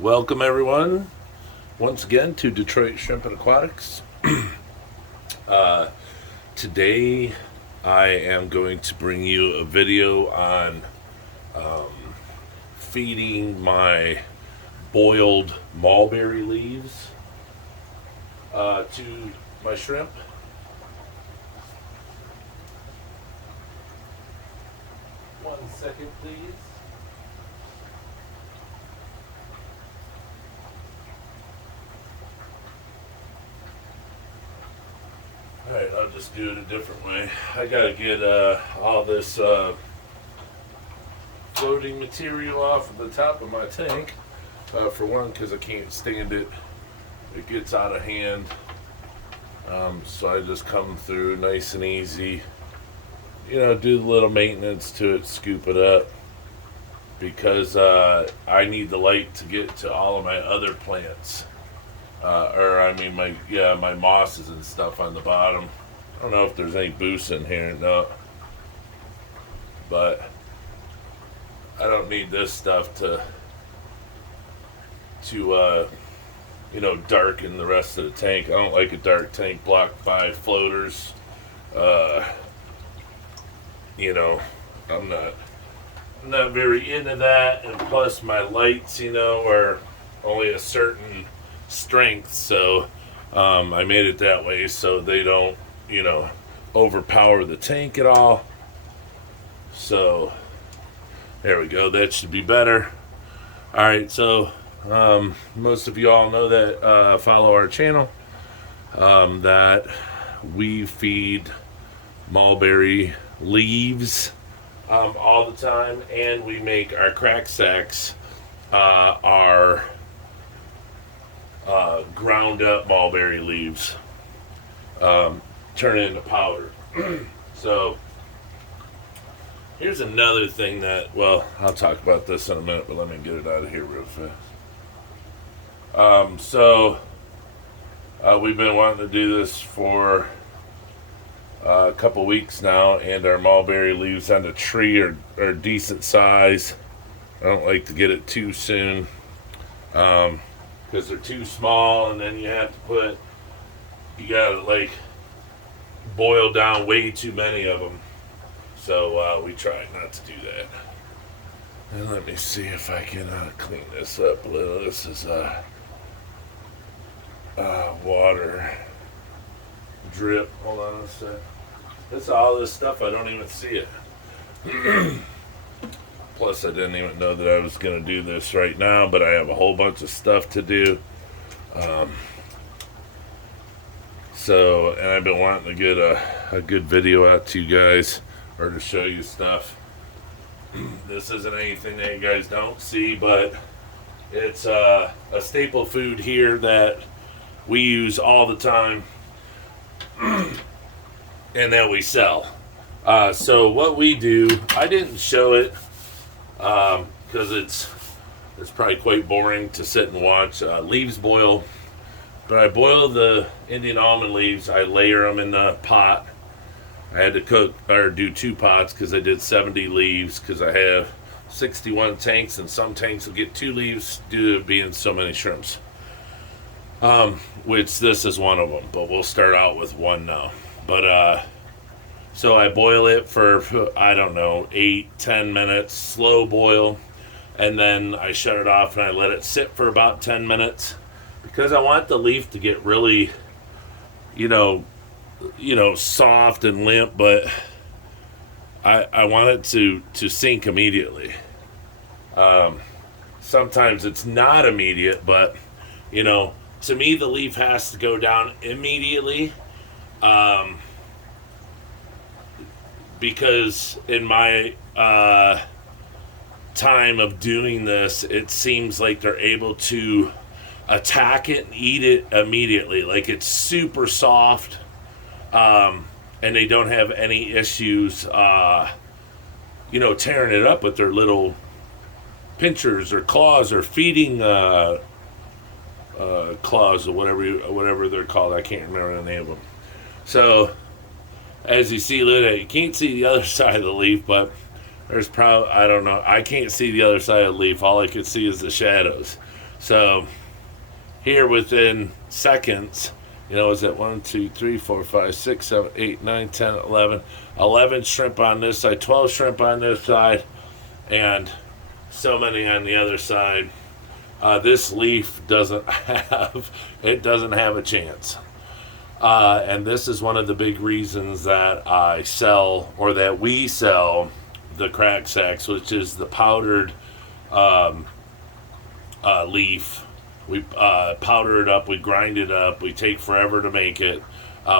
Welcome everyone once again to Detroit Shrimp and Aquatics. uh, Today I am going to bring you a video on feeding my boiled mulberry leaves to my shrimp. One second please. Alright, I'll just do it a different way. I gotta get all this floating material off of the top of my tank. For one, because I can't stand it. It gets out of hand. So I just come through nice and easy. You know, do the little maintenance to it, scoop it up. Because I need the light to get to all of my other plants. My mosses and stuff on the bottom. I don't know if there's any boost in here, no. But I don't need this stuff to darken the rest of the tank. I don't like a dark tank blocked by floaters. I'm not very into that, and plus my lights, are only a certain strength, so I made it that way so they don't, overpower the tank at all. So there we go, that should be better. Alright, so most of you all know that follow our channel, that we feed mulberry leaves all the time, and we make our crack sacks our ground up mulberry leaves, turn it into powder. So here's another thing that, I'll talk about this in a minute, but let me get it out of here real fast. We've been wanting to do this for a couple weeks now, and our mulberry leaves on the tree are decent size. I don't like to get it too soon, because they're too small, and then you gotta boil down way too many of them. So we try not to do that. And let me see if I can clean this up a little. This is water drip. Hold on a sec. That's all this stuff, I don't even see it. Plus, I didn't even know that I was going to do this right now, but I have a whole bunch of stuff to do. And I've been wanting to get a good video out to you guys, or to show you stuff. This isn't anything that you guys don't see, but it's a staple food here that we use all the time, and that we sell. So what we do, I didn't show it, because it's probably quite boring to sit and watch leaves boil. But I boil the Indian almond leaves. I layer them in the pot. I had to do 2 pots because I did 70 leaves, because I have 61 tanks, and some tanks will get 2 leaves due to being so many shrimps. Which this is one of them, but we'll start out with 1 now. But so I boil it for, 8-10 minutes, slow boil, and then I shut it off and I let it sit for about 10 minutes, because I want the leaf to get really, soft and limp, but I want it to sink immediately. Sometimes it's not immediate, but, to me the leaf has to go down immediately. Because in my time of doing this, it seems like they're able to attack it and eat it immediately. Like, it's super soft, and they don't have any issues, tearing it up with their little pinchers or claws, or feeding claws, or whatever they're called. I can't remember the name of them. So, as you see, you can't see the other side of the leaf, but there's probably, I don't know, I can't see the other side of the leaf. All I can see is the shadows. So here within seconds, is it 1, 2, 3, 4, 5, 6, 7, 8, 9, 10, 11, 11 shrimp on this side, 12 shrimp on this side, and so many on the other side. This leaf doesn't have a chance. And this is one of the big reasons that I sell, or that we sell, the crack sacks, which is the powdered leaf. We powder it up, we grind it up, we take forever to make it.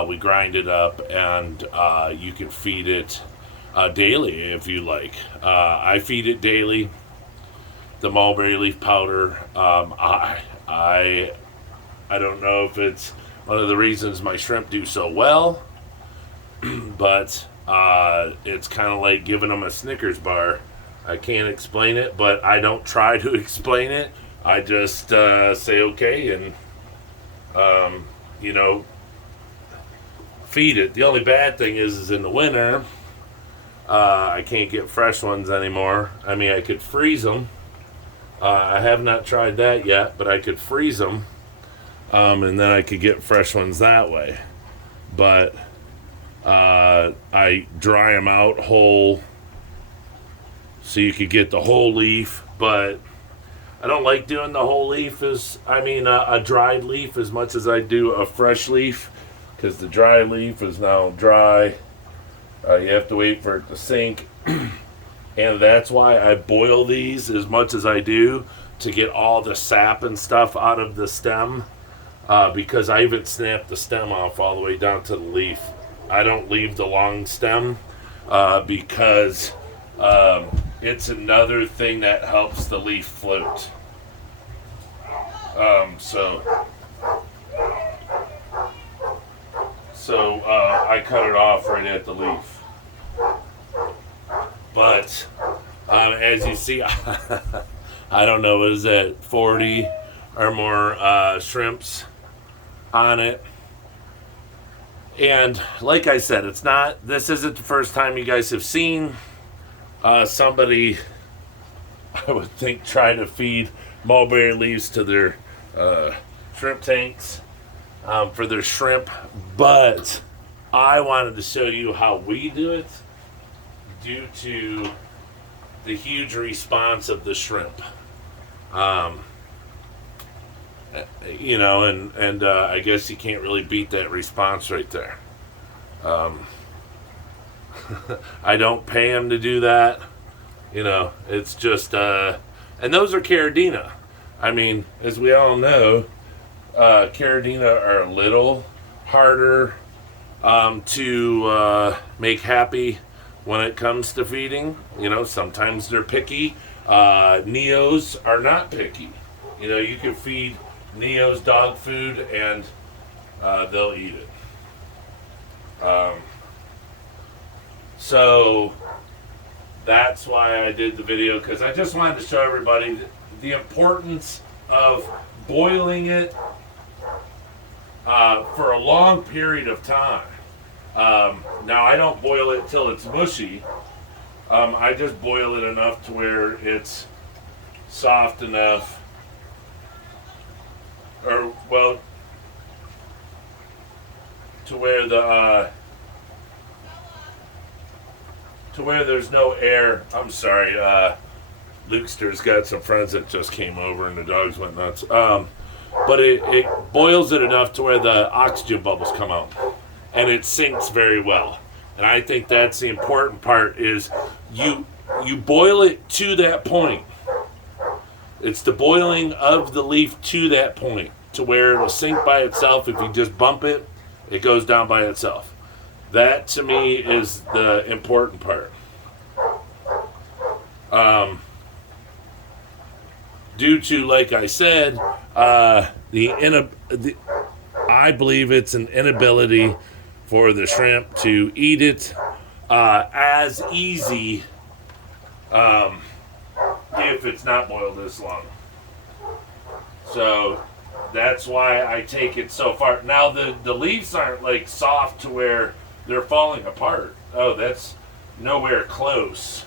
We grind it up, and you can feed it daily if you like. I feed it daily. The mulberry leaf powder. I don't know if it's one of the reasons my shrimp do so well, but it's kind of like giving them a Snickers bar. I can't explain it, but I don't try to explain it. I just say okay and feed it. The only bad thing is in the winter I can't get fresh ones anymore. I mean, I could freeze them. I have not tried that yet, but I could freeze them, and then I could get fresh ones that way. But I dry them out whole, so you could get the whole leaf. But I don't like doing the whole leaf a dried leaf as much as I do a fresh leaf, because the dry leaf is now dry. You have to wait for it to sink. And that's why I boil these as much as I do, to get all the sap and stuff out of the stem, because I even snap the stem off all the way down to the leaf. I don't leave the long stem because it's another thing that helps the leaf float. So I cut it off right at the leaf. But as you see, I don't know, is it 40 or more shrimps on it? And like I said, this isn't the first time you guys have seen somebody, I would think, try to feed mulberry leaves to their shrimp tanks for their shrimp. But I wanted to show you how we do it, due to the huge response of the shrimp. I guess you can't really beat that response right there. I don't pay them to do that. It's just, and those are Caridina. I mean, as we all know, Caridina are a little harder to make happy when it comes to feeding. Sometimes they're picky. Neos are not picky. You can feed Neos dog food and they'll eat it. So that's why I did the video, because I just wanted to show everybody the importance of boiling it for a long period of time. Now, I don't boil it till it's mushy. I just boil it enough to where it's soft enough, to where to where there's no air. I'm sorry, Lukester's got some friends that just came over and the dogs went nuts. But it boils it enough to where the oxygen bubbles come out, and it sinks very well. And I think that's the important part, is you boil it to that point. It's the boiling of the leaf to that point, to where it'll sink by itself. If you just bump it, it goes down by itself. That, to me, is the important part. Due to, like I said, I believe it's an inability for the shrimp to eat it as easy if it's not boiled this long. So that's why I take it so far. Now the leaves aren't like soft to where they're falling apart. Oh, that's nowhere close.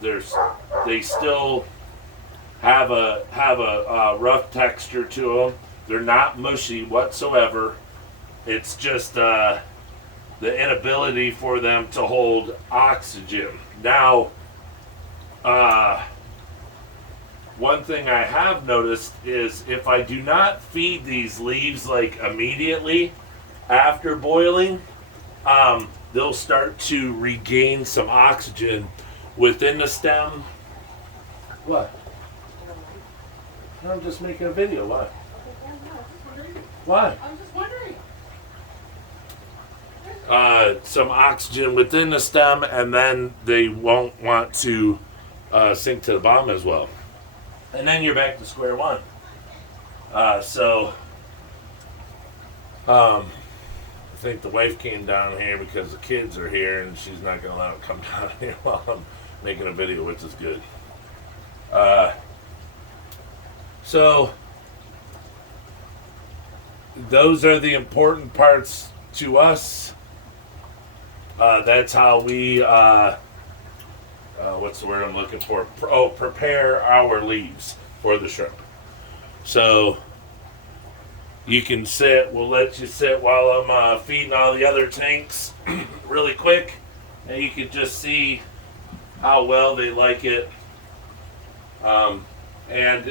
They still have a rough texture to them. They're not mushy whatsoever. It's just the inability for them to hold oxygen. Now, one thing I have noticed is if I do not feed these leaves like immediately after boiling, they'll start to regain some oxygen within the stem. What? I'm just making a video. What? What? I'm just wondering. Some oxygen within the stem, and then they won't want to sink to the bottom as well. And then you're back to square one. I think the wife came down here because the kids are here, and she's not going to let them come down here while I'm making a video, which is good. So those are the important parts to us. That's how we, what's the word I'm looking for? Prepare our leaves for the shrimp. So you can sit, we'll let you sit while I'm feeding all the other tanks really quick. And you can just see how well they like it. And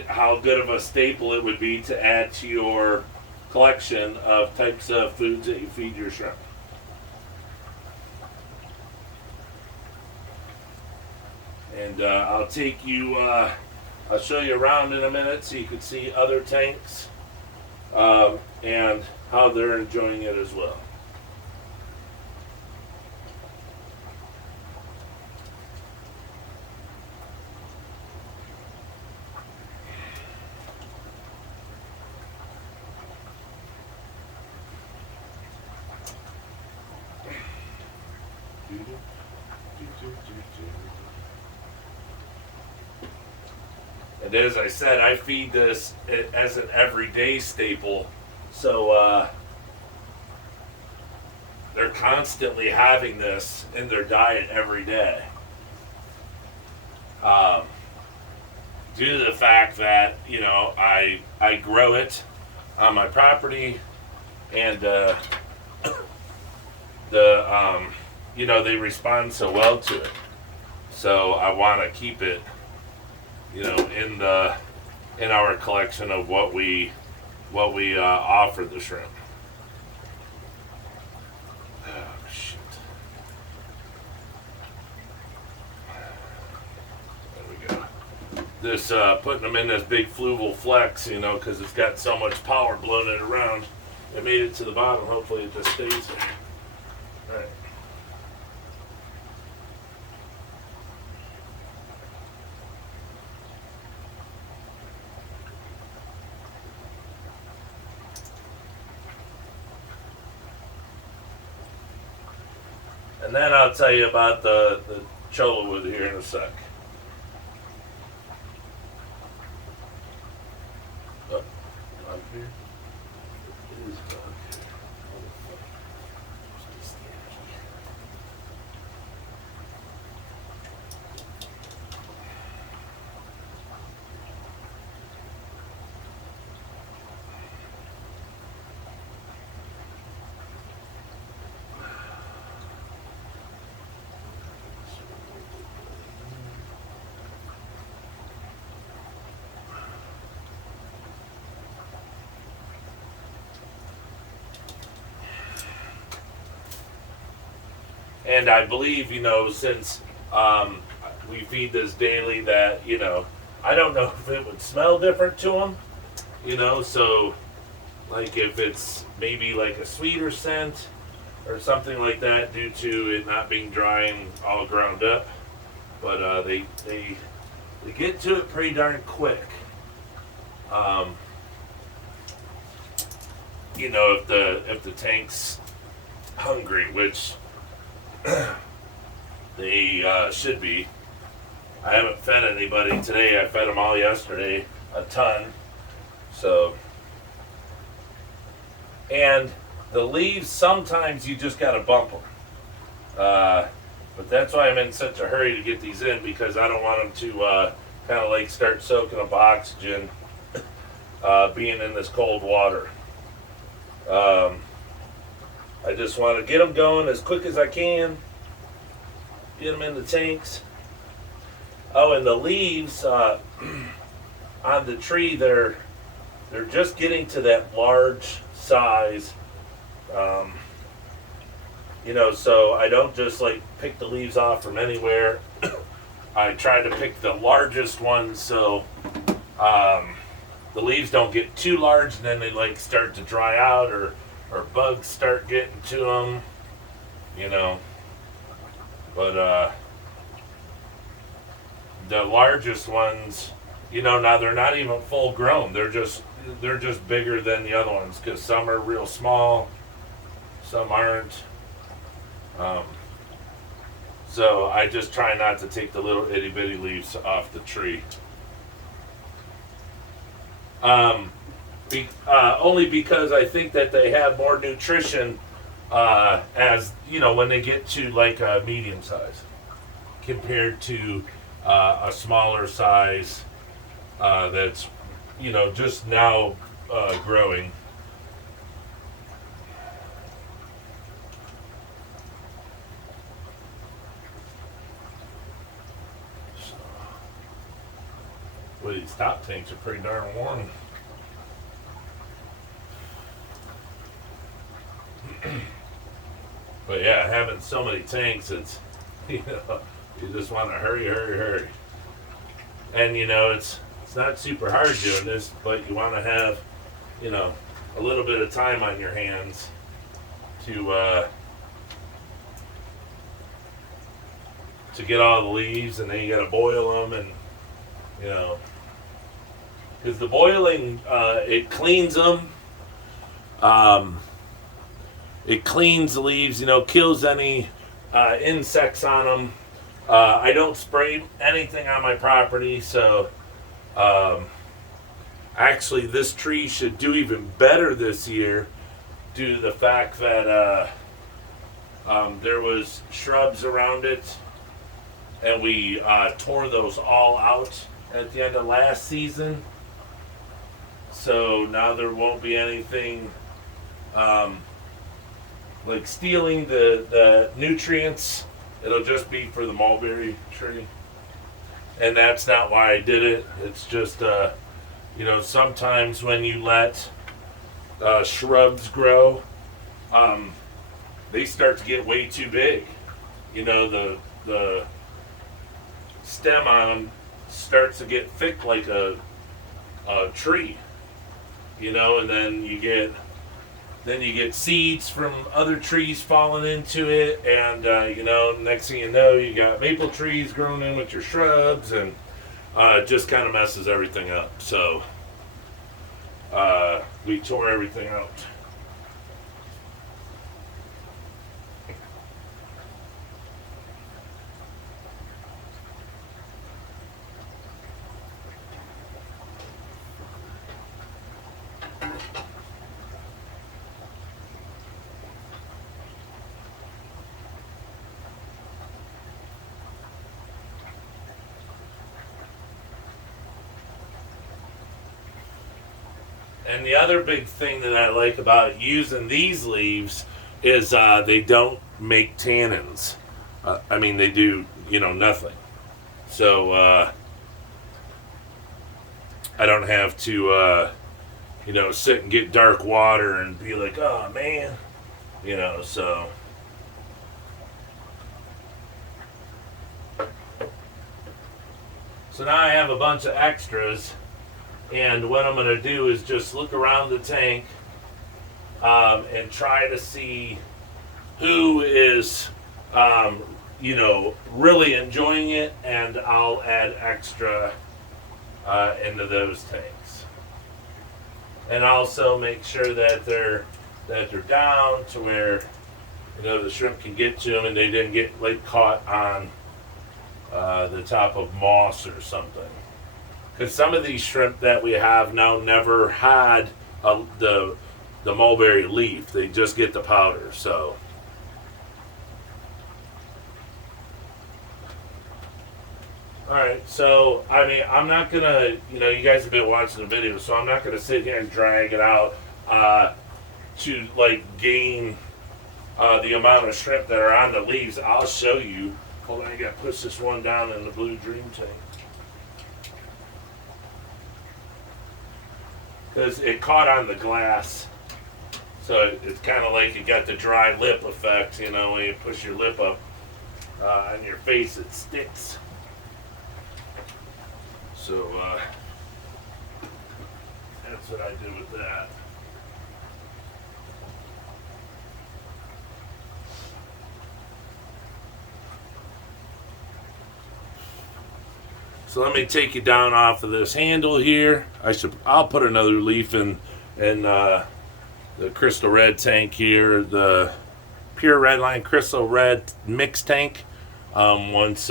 how good of a staple it would be to add to your collection of types of foods that you feed your shrimp. And I'll take you, I'll show you around in a minute so you can see other tanks and how they're enjoying it as well. And as I said, I feed this as an everyday staple, so they're constantly having this in their diet every day. Due to the fact that, you know, I grow it on my property, and you know, they respond so well to it. So I want to keep it, you know, in our collection of what we offer the shrimp. Oh shit! There we go. This putting them in this big fluval flex, you know, because it's got so much power blowing it around. It made it to the bottom. Hopefully, it just stays there. All right. And then I'll tell you about the cholla wood here in a sec. Oh, up here. It is up here. And I believe, you know, since we feed this daily, that, you know, I don't know if it would smell different to them, you know, so like if it's maybe like a sweeter scent or something like that due to it not being dry and all ground up. But they get to it pretty darn quick. You know, if the tank's hungry, which they should be. I haven't fed anybody today. I fed them all yesterday, a ton. So, and the leaves, sometimes you just gotta bump them. But that's why I'm in such a hurry to get these in, because I don't want them to kind of like start soaking up oxygen, being in this cold water. Um, I just want to get them going as quick as I can. Get them in the tanks. Oh, and the leaves on the tree, they're just getting to that large size. Um, so I don't just like pick the leaves off from anywhere. I try to pick the largest ones so the leaves don't get too large and then they like start to dry out or bugs start getting to them, But the largest ones, now they're not even full grown. They're just bigger than the other ones because some are real small, some aren't. So I just try not to take the little itty bitty leaves off the tree. Only because I think that they have more nutrition as when they get to like a medium size compared to a smaller size that's just now growing. Well, these top tanks are pretty darn warm. But yeah, having so many tanks, it's you just want to hurry. And it's not super hard doing this, but you want to have a little bit of time on your hands to get all the leaves, and then you got to boil them, and because the boiling it cleans them. It cleans the leaves, kills any insects on them. I don't spray anything on my property, so actually this tree should do even better this year due to the fact that there was shrubs around it, and we tore those all out at the end of last season. So now there won't be anything like stealing the nutrients. It'll just be for the mulberry tree. And that's not why I did it. It's just, sometimes when you let shrubs grow, they start to get way too big. The stem on them starts to get thick like a tree. And then you get seeds from other trees falling into it, and next thing you know, you got maple trees growing in with your shrubs, and it just kind of messes everything up. So we tore everything out. And the other big thing that I like about using these leaves is they don't make tannins. They do, nothing. So I don't have to, sit and get dark water and be like, oh man, so. So now I have a bunch of extras. And what I'm going to do is just look around the tank and try to see who is, really enjoying it, and I'll add extra into those tanks. And also make sure that they're down to where the shrimp can get to them and they didn't get like caught on the top of moss or something. Because some of these shrimp that we have now never had the mulberry leaf. They just get the powder. So All right, so I mean, I'm not gonna, you guys have been watching the video, so I'm not gonna sit here and drag it out to like gain the amount of shrimp that are on the leaves. I'll show you. Hold on, I gotta push this one down in the blue dream tank because it caught on the glass, so it's kind of like you got the dry lip effect. When you push your lip up on your face, it sticks. So that's what I did with that. So let me take you down off of this handle here. I'll put another leaf in the crystal red tank here, the pure red line crystal red mix tank. Once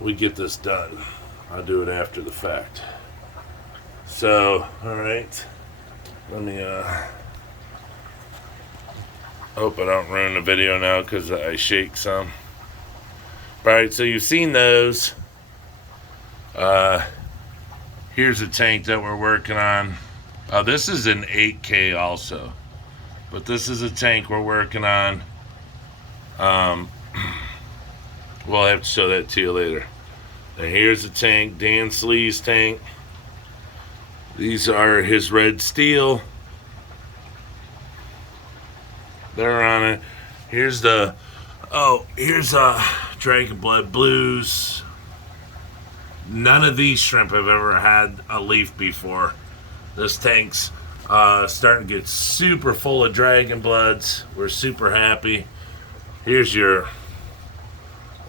we get this done, I'll do it after the fact. So, all right, let me hope I don't ruin the video now because I shake some. All right, so you've seen those. Here's a tank that we're working on. This is an 8K also, but this is a tank we're working on. We'll have to show that to you later. And here's a tank, Dan Slee's tank. These are his red steel. They're on it. Here's Dragon Blood Blues. None of these shrimp have ever had a leaf before. This tank's starting to get super full of Dragon Bloods. We're super happy. Here's your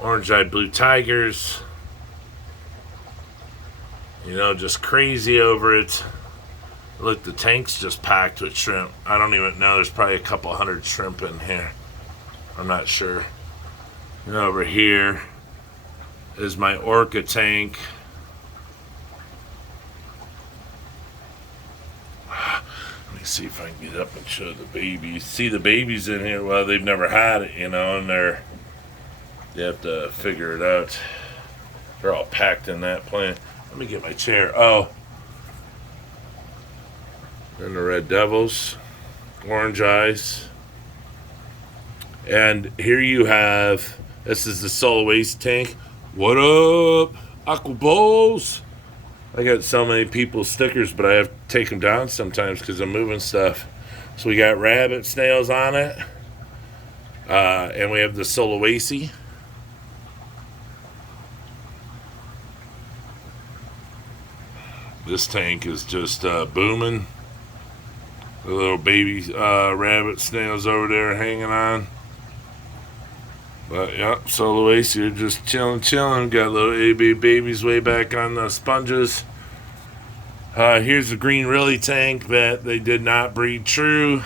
orange-eyed blue tigers. Just crazy over it. Look, the tank's just packed with shrimp. I don't even know. There's probably a couple hundred shrimp in here. I'm not sure. Over here is my orca tank. Let me see if I can get up and show the babies. See the babies in here? Well, they've never had it, and they have to figure it out. They're all packed in that plant. Let me get my chair. Oh. And the red devils. Orange eyes. And here you have, this is the Sulawesi tank. What up, Aqua Bowls? I got so many people's stickers, but I have to take them down sometimes because I'm moving stuff. So we got rabbit snails on it. And we have the Sulawesi. This tank is just booming. The little baby rabbit snails over there hanging on. But yep, Sulawesi are just chilling. Got little AB babies way back on the sponges. Here's the green Rilly tank that they did not breed true.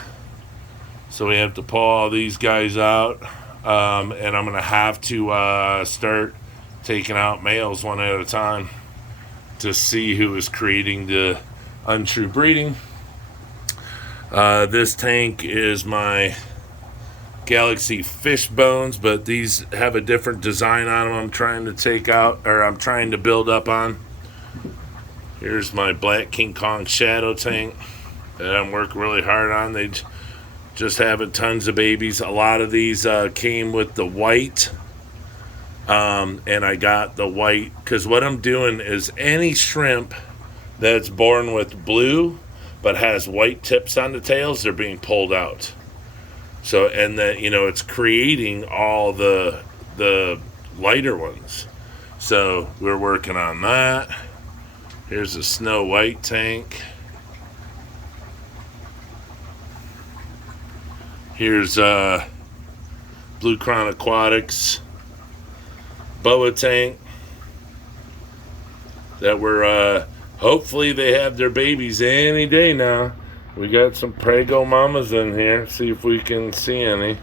So we have to pull all these guys out. And I'm going to have to start taking out males one at a time to see who is creating the untrue breeding. This tank is my Galaxy fish bones, but these have a different design on them. I'm trying to build up on. Here's my Black King Kong Shadow tank that I'm working really hard on. They just having tons of babies. A lot of these came with the white, and I got the white because what I'm doing is any shrimp that's born with blue but has white tips on the tails, they're being pulled out. So, and then, it's creating all the lighter ones. So, we're working on that. Here's a Snow White tank. Here's Blue Crown Aquatics boa tank that we're, hopefully they have their babies any day now. We got some Prego mamas in here. See if we can see any.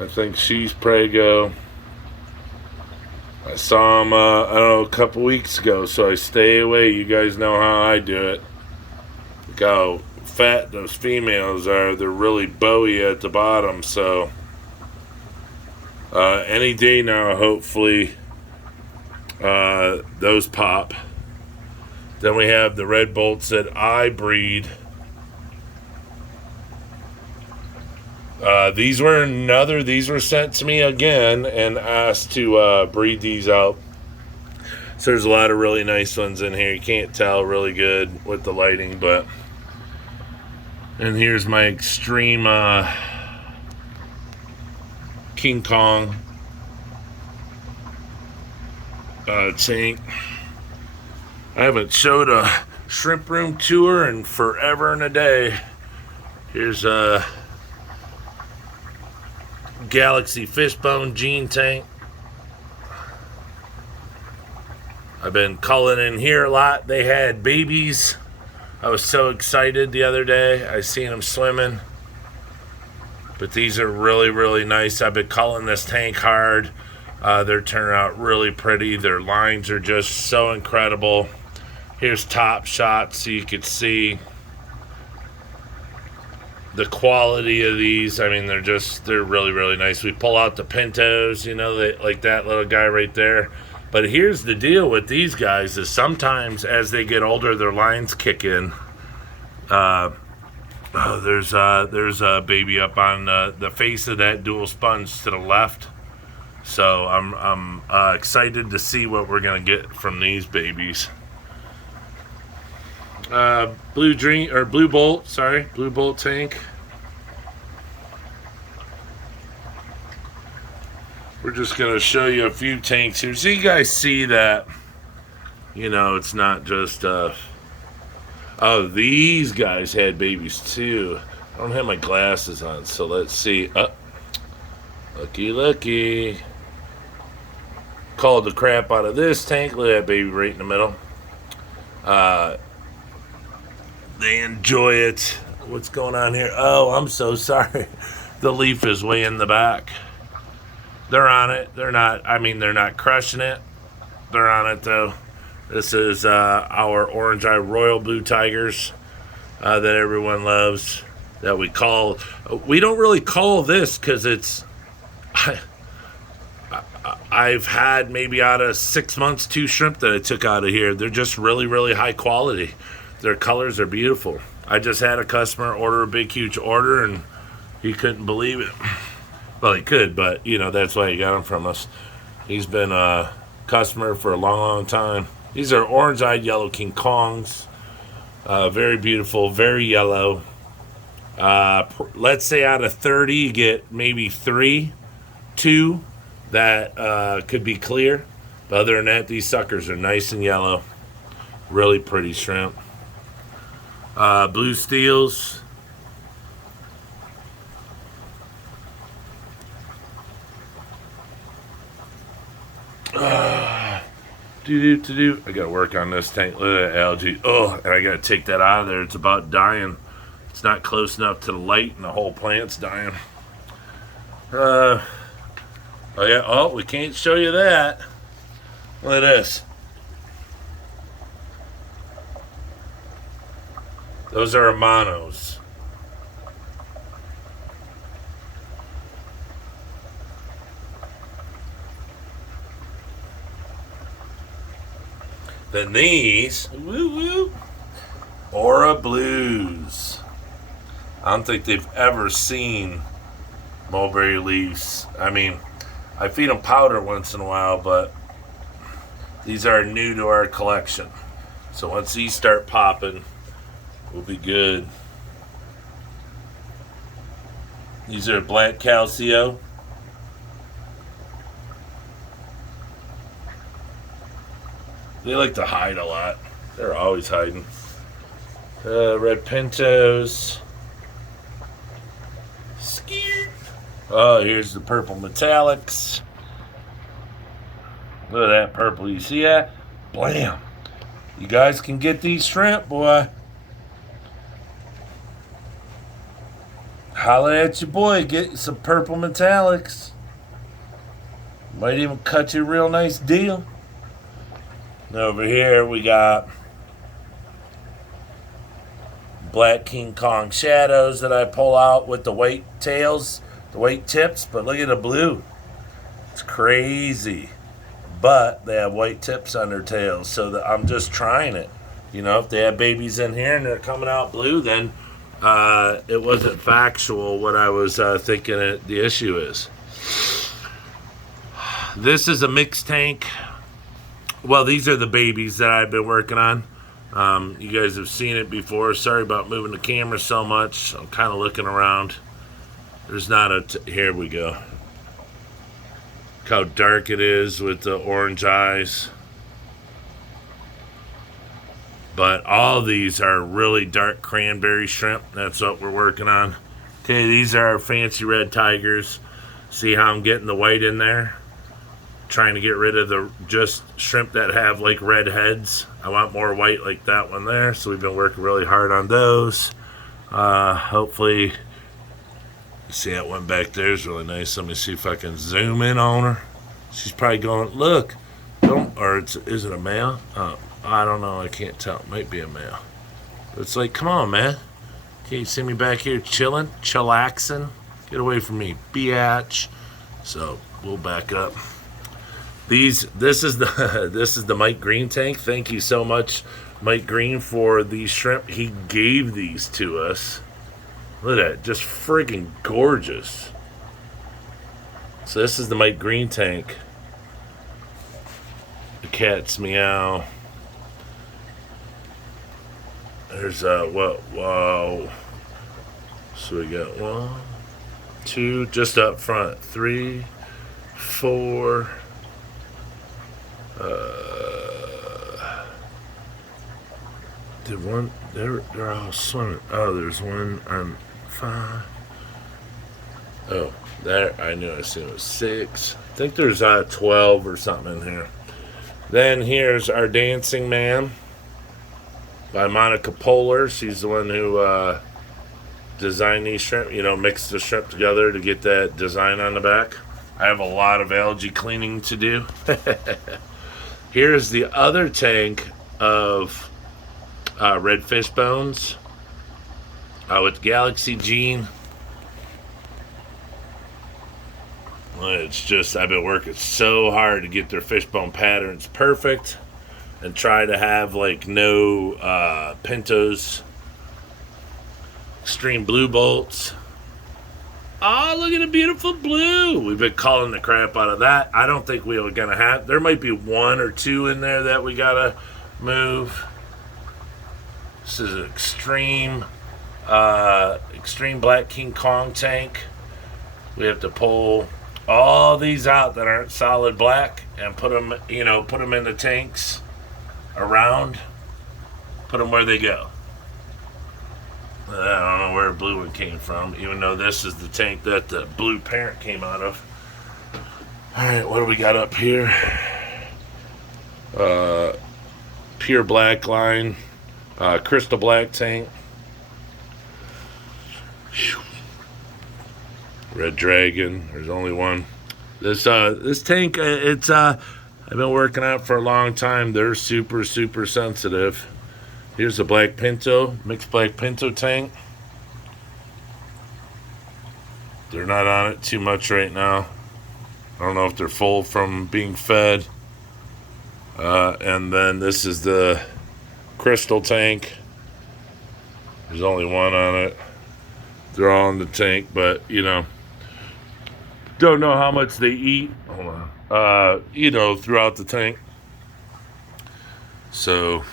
I think she's Prego. I saw them, I don't know, a couple weeks ago, so I stay away. You guys know how I do it. Look how fat those females are. They're really bowy at the bottom, so any day now, hopefully, Those pop. Then we have the red bolts that I breed. These were sent to me again and asked to breed these out. So there's a lot of really nice ones in here. You can't tell really good with the lighting, but. And here's my extreme King Kong tank. I haven't showed a shrimp room tour in forever and a day. Here's a Galaxy Fishbone Gene tank. I've been calling in here a lot. They had babies. I was so excited the other day. I seen them swimming. But these are really, really nice. I've been calling this tank hard. They're turning out really pretty. Their lines are just so incredible. Here's top shots so you could see the quality of these. I mean, they're really, really nice. We pull out the pintos, like that little guy right there. But here's the deal with these guys is sometimes as they get older, their lines kick in. There's a baby up on the face of that dual sponge to the left. So I'm excited to see what we're gonna get from these babies. Blue Bolt tank. We're just going to show you a few tanks here so you guys see that, it's not just, oh, these guys had babies too. I don't have my glasses on, so let's see. Looky. Called the crap out of this tank. Look at that baby right in the middle. They enjoy it. What's going on here? Oh, I'm so sorry. The leaf is way in the back. They're on it. They're not crushing it. They're on it, though. This is our orange eye royal blue tigers that everyone loves. That we call. We don't really call this because it's. I've had maybe out of 6 months 2 shrimp that I took out of here. They're just really, really high quality. Their colors are beautiful. I just had a customer order a big, huge order, and he couldn't believe it. Well, he could, but, that's why he got them from us. He's been a customer for a long, long time. These are orange-eyed yellow King Kongs. Very beautiful, very yellow. Let's say out of 30, you get maybe 2 that could be clear. But other than that, these suckers are nice and yellow. Really pretty shrimp. Blue steels. I gotta work on this tank. Look at that algae. Oh, and I gotta take that out of there. It's about dying. It's not close enough to the light, and the whole plant's dying. Oh yeah. Oh, we can't show you that. Look at this. Those are Hermanos. Then these, Aura Blues. I don't think they've ever seen mulberry leaves. I mean, I feed them powder once in a while, but these are new to our collection. So once these start popping, we'll be good. These are black calcio. They like to hide a lot. They're always hiding. Red pintos. Skeet. Oh, here's the purple metallics. Look at that purple. You see that? Blam. You guys can get these shrimp, boy. Holla at your boy. Get some purple metallics. Might even cut you a real nice deal. And over here we got black King Kong shadows that I pull out with the white tails, the white tips. But look at the blue. It's crazy. but they have white tips on their tails. So that I'm just trying it. You know, if they have babies in here and they're coming out blue, then it wasn't factual what I was thinking the issue is. This is a mixed tank. Well, these are the babies that I've been working on. You guys have seen it before. Sorry about moving the camera so much. I'm kind of looking around. There's not a... Here we go. Look how dark it is with the orange eyes. But all these are really dark cranberry shrimp. That's what we're working on. Okay, these are our fancy red tigers. See how I'm getting the white in there? Trying to get rid of the just shrimp that have like red heads. I want more white like that one there. So we've been working really hard on those. Hopefully, see that one back there is really nice. Let me see if I can zoom in on her. She's probably going, look, don't, or is it a male? I don't know. I can't tell. It might be a male. But it's like, come on, man. Can't you see me back here chilling, chillaxing? Get away from me, biatch. So we'll back up. This is the Mike Green tank. Thank you so much, Mike Green, for these shrimp. He gave these to us. Look at that, just friggin' gorgeous. So this is the Mike Green tank. The cats meow. There's whoa. So we got 1, 2, just up front, 3, 4. Did one? They're all swimming. Oh, there's one on 5. Oh, there. I knew I seen it was 6. I think there's 12 or something in here. Then here's our Dancing Man by Monica Polar. She's the one who designed these shrimp. You know, mixed the shrimp together to get that design on the back. I have a lot of algae cleaning to do. Here's the other tank of red fish bones with Galaxy Gene. It's just, I've been working so hard to get their fishbone patterns perfect and try to have like no pintos, extreme blue bolts. Oh, look at the beautiful blue. We've been calling the crap out of that. I don't think we are going to have... There might be 1 or 2 in there that we got to move. This is an extreme Black King Kong tank. We have to pull all these out that aren't solid black and put them in the tanks around. Put them where they go. I don't know where the blue one came from, even though this is the tank that the blue parent came out of. Alright, what do we got up here? Pure black line, crystal black tank. Red Dragon, there's only one. This tank, I've been working on it for a long time. They're super, super sensitive. Here's a black pinto, mixed black pinto tank. They're not on it too much right now. I don't know if they're full from being fed. And then this is the crystal tank. There's only one on it. They're all in the tank, but don't know how much they eat. Hold on. Throughout the tank. So,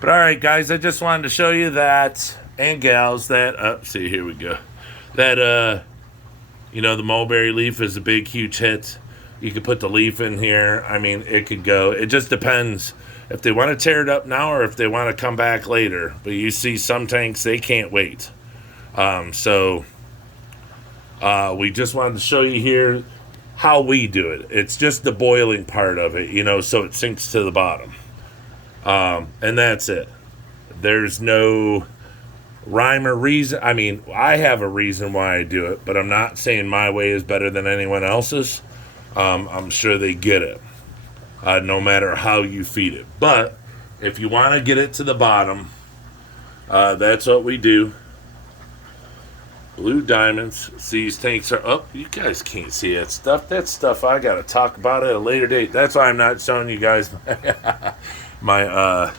but all right, guys, I just wanted to show you that, and gals, that, see, here we go. That, the mulberry leaf is a big, huge hit. You could put the leaf in here. I mean, it could go. It just depends if they want to tear it up now or if they want to come back later. But you see some tanks, they can't wait. So we just wanted to show you here how we do it. It's just the boiling part of it, so it sinks to the bottom. And that's it. There's no rhyme or reason. I mean, I have a reason why I do it, but I'm not saying my way is better than anyone else's. I'm sure they get it, no matter how you feed it. But if you want to get it to the bottom, that's what we do. Blue diamonds. These tanks are up. You guys can't see that stuff. That stuff I gotta talk about at a later date. That's why I'm not showing you guys my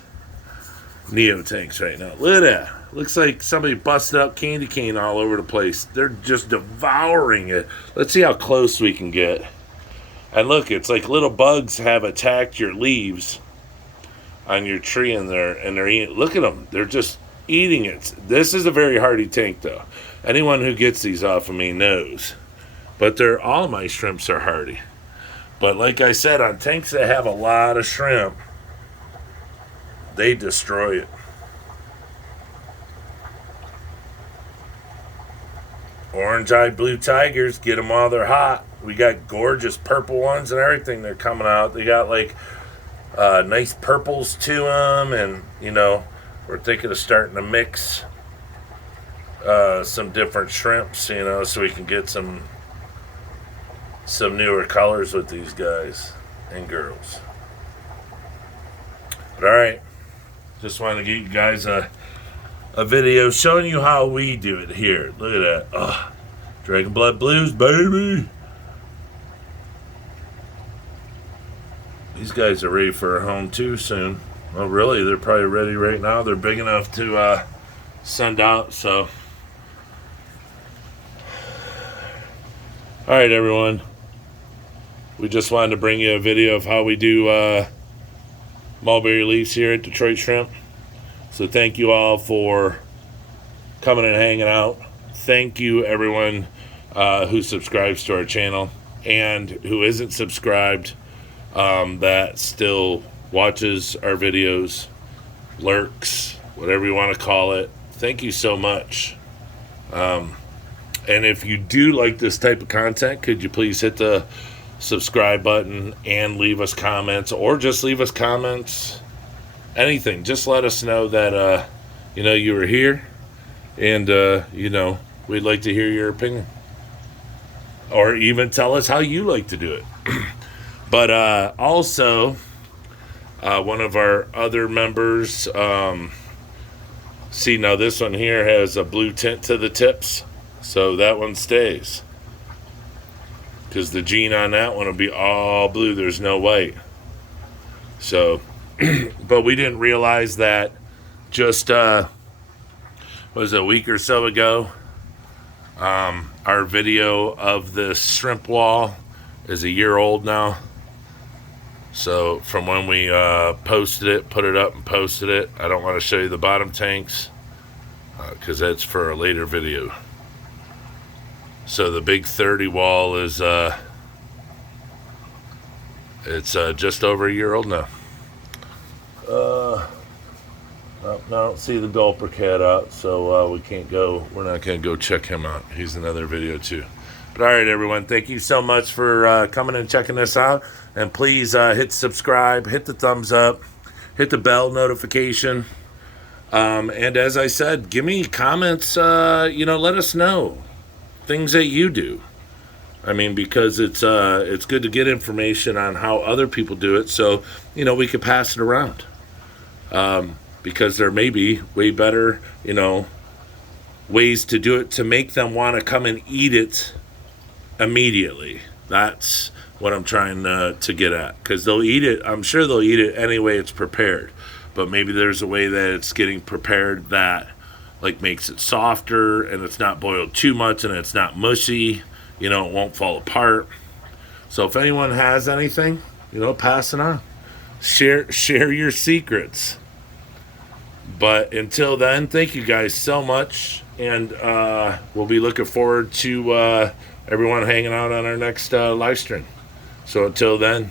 Neo tanks right now. Look at that. Looks like somebody busted up candy cane all over the place. They're just devouring it. Let's see how close we can get. And look, it's like little bugs have attacked your leaves on your tree in there, and they're eating. Look at them. They're just eating it. This is a very hardy tank, though. Anyone who gets these off of me knows. But all my shrimps are hardy. But like I said, on tanks that have a lot of shrimp, they destroy it. Orange-eyed blue tigers, get them while they're hot. We got gorgeous purple ones and everything. They're coming out. They got like nice purples to them, and you know, we're thinking of starting to mix some different shrimps, you know, so we can get some newer colors with these guys and girls. But all right, just wanted to give you guys a video showing you how we do it here. Look at that. Dragon Blood Blues, baby. These guys are ready for a home too soon. Well, really, they're probably ready right now. They're big enough to send out, so. All right, everyone. We just wanted to bring you a video of how we do mulberry leaves here at Detroit Shrimp. So thank you all for coming and hanging out. Thank you, everyone who subscribes to our channel and who isn't subscribed, that still watches our videos, lurks, whatever you want to call it. Thank you so much. And if you do like this type of content, could you please hit the subscribe button and leave us comments, or just leave us comments, anything. Just let us know that you know, you were here, and you know, we'd like to hear your opinion, or even tell us how you like to do it. But also, one of our other members, see, now this one here has a blue tint to the tips, so that one stays, because the gene on that one will be all blue. There's no white. So but we didn't realize that just was a week or so ago. Our video of this shrimp wall is a year old now. So from when we posted it, put it up and posted it, I don't want to show you the bottom tanks because that's for a later video. So the big 30 wall is it's just over a year old now. I don't see the gulper cat out, so we can't go. We're not going to go check him out. He's another video too. But all right, everyone, thank you so much for coming and checking this out. And please hit subscribe, hit the thumbs up, hit the bell notification. And as I said, give me comments. You know, let us know things that you do. I mean, because it's good to get information on how other people do it, so you know we could pass it around. Because there may be way better, you know, ways to do it to make them want to come and eat it immediately. That's what I'm trying to get at. Because they'll eat it. I'm sure they'll eat it any way it's prepared. But maybe there's a way that it's getting prepared that, like, makes it softer and it's not boiled too much and it's not mushy. You know, it won't fall apart. So if anyone has anything, you know, pass it on. Share your secrets. But until then, thank you guys so much. And we'll be looking forward to everyone hanging out on our next live stream. So until then,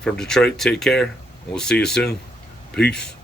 from Detroit, take care. We'll see you soon. Peace.